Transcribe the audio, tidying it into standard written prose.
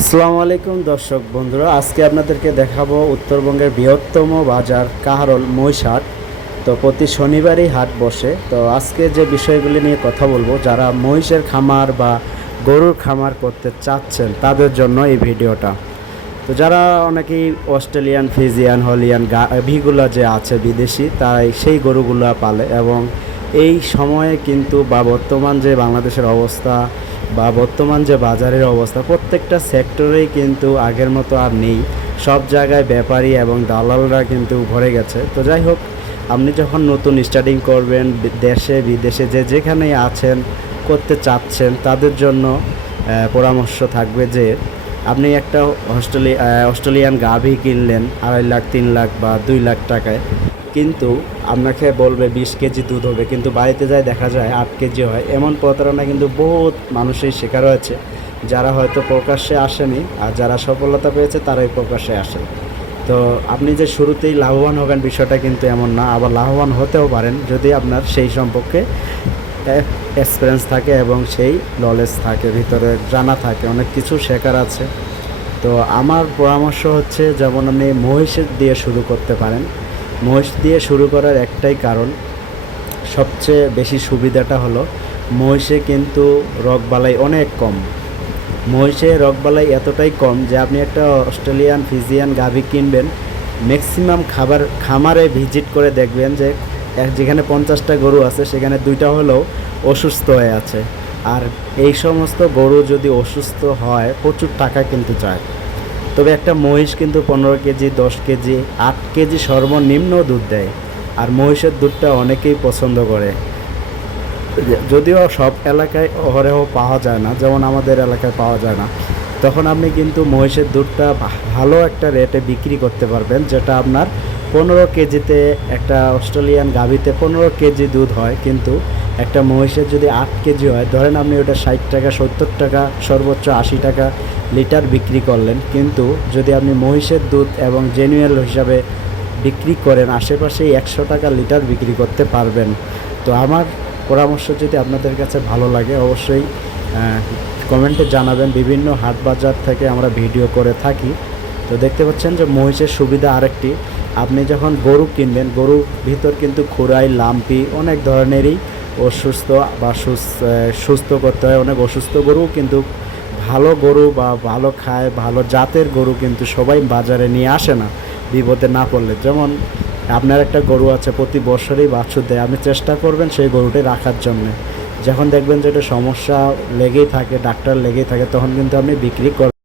আসসালামু আলাইকুম দর্শক বন্ধুরা, আজকে আপনাদেরকে দেখাবো উত্তরবঙ্গের বৃহত্তম বাজার কাহারোল মহিষ হাট। তো প্রতি শনিবারই হাট বসে। তো আজকে যে বিষয়গুলি নিয়ে কথা বলবো, যারা মহিষের খামার বা গরুর খামার করতে চাচ্ছেন তাদের জন্য এই ভিডিওটা। তো যারা অনেকেই অস্ট্রেলিয়ান, ফিজিয়ান, হলিয়ান গাভীগুলো যে আছে বিদেশি, তাই সেই গরুগুলো পালে এবং এই সময়ে কিন্তু বা বর্তমান যে বাংলাদেশের অবস্থা বা বর্তমান যে বাজারের অবস্থা, প্রত্যেকটা সেক্টরেই কিন্তু আগের মতো আর নেই। সব জায়গায় ব্যাপারী এবং দালালরা কিন্তু ভরে গেছে। তো যাই হোক, আপনি যখন নতুন স্টার্টিং করবেন, দেশে বিদেশে যে যেখানেই আছেন, করতে চাচ্ছেন, তাদের জন্য পরামর্শ থাকবে যে আপনি একটা অস্ট্রেলিয়ান গাভী কিনলেন 2.5 লাখ, 3 লাখ বা 2 লাখ টাকায়, কিন্তু আপনাকে বলবে 20 কেজি দুধ হবে, কিন্তু বাড়িতে যায় দেখা যায় 8 কেজি হয়। এমন প্রতারণা কিন্তু বহুত মানুষের শিকার হয়েছে, যারা হয়তো প্রকাশ্যে আসেনি, আর যারা সফলতা পেয়েছে তারাই প্রকাশ্যে আসে। তো আপনি যে শুরুতেই লাভবান হবেন বিষয়টা কিন্তু এমন না, আবার লাভবান হতেও পারেন যদি আপনার সেই সম্পর্কে এক্সপিরিয়েন্স থাকে এবং সেই নলেজ থাকে, ভিতরে জানা থাকে, অনেক কিছু শেখার আছে। তো আমার পরামর্শ হচ্ছে, যেমন আপনি মহিষের দিয়ে শুরু করতে পারেন। মহিষ দিয়ে শুরু করার একটাই কারণ, সবচেয়ে বেশি সুবিধাটা হলো মহিষে কিন্তু রোগবালাই অনেক কম। মহিষে রোগবালাই এতটাই কম যে আপনি একটা অস্ট্রেলিয়ান ফিজিয়ান গাভী কিনবেন, ম্যাক্সিমাম খামারে ভিজিট করে দেখবেন যে যেখানে 50টা গরু আছে সেখানে 2টা হলেও অসুস্থ হয়ে আছে। আর এই সমস্ত গরু যদি অসুস্থ হয় প্রচুর টাকা কিন্তু চায়। তবে একটা মহিষ কিন্তু 15 কেজি, 10 কেজি, 8 কেজি সর্বনিম্ন দুধ দেয়। আর মহিষের দুধটা অনেকেই পছন্দ করে, যদিও সব এলাকায় অহরহ পাওয়া যায় না, যেমন আমাদের এলাকায় পাওয়া যায় না। তখন আপনি কিন্তু মহিষের দুধটা ভালো একটা রেটে বিক্রি করতে পারবেন, যেটা আপনার 15 কেজিতে, একটা অস্ট্রেলিয়ান গাভীতে 15 কেজি দুধ হয়, কিন্তু একটা মহিষের যদি 8 কেজি হয়, ধরেন আপনি ওটা 60 টাকা, 70 টাকা, সর্বোচ্চ 80 টাকা লিটার বিক্রি করলেন। কিন্তু যদি আপনি মহিষের দুধ এবং জেনুয়েল হিসাবে বিক্রি করেন, আশেপাশে 100 টাকা লিটার বিক্রি করতে পারবেন। তো আমার পরামর্শ যদি আপনাদের কাছে ভালো লাগে, অবশ্যই কমেন্টে জানাবেন। বিভিন্ন হাট বাজার থেকে আমরা ভিডিও করে থাকি। তো দেখতে পাচ্ছেন যে মহিষের সুবিধা আরেকটি, আপনি যখন গরু কিনবেন, গরুর ভিতর কিন্তু খুরাই, লাম্পি, অনেক ধরনেরই অসুস্থ বা সুস্থ করতে হয়। অনেক অসুস্থ গরু কিন্তু ভালো গরু বা ভালো খায়, ভালো জাতের গরু কিন্তু সবাই বাজারে নিয়ে আসে না বিপদে না পড়লে। যেমন আপনার একটা গরু আছে, প্রতি বছরই বাছুর দেয়, আপনি চেষ্টা করবেন সেই গরুটি রাখার জন্যে। যখন দেখবেন যে এটা সমস্যা লেগেই থাকে, ডাক্তার লেগেই থাকে, তখন কিন্তু আপনি বিক্রি করবেন।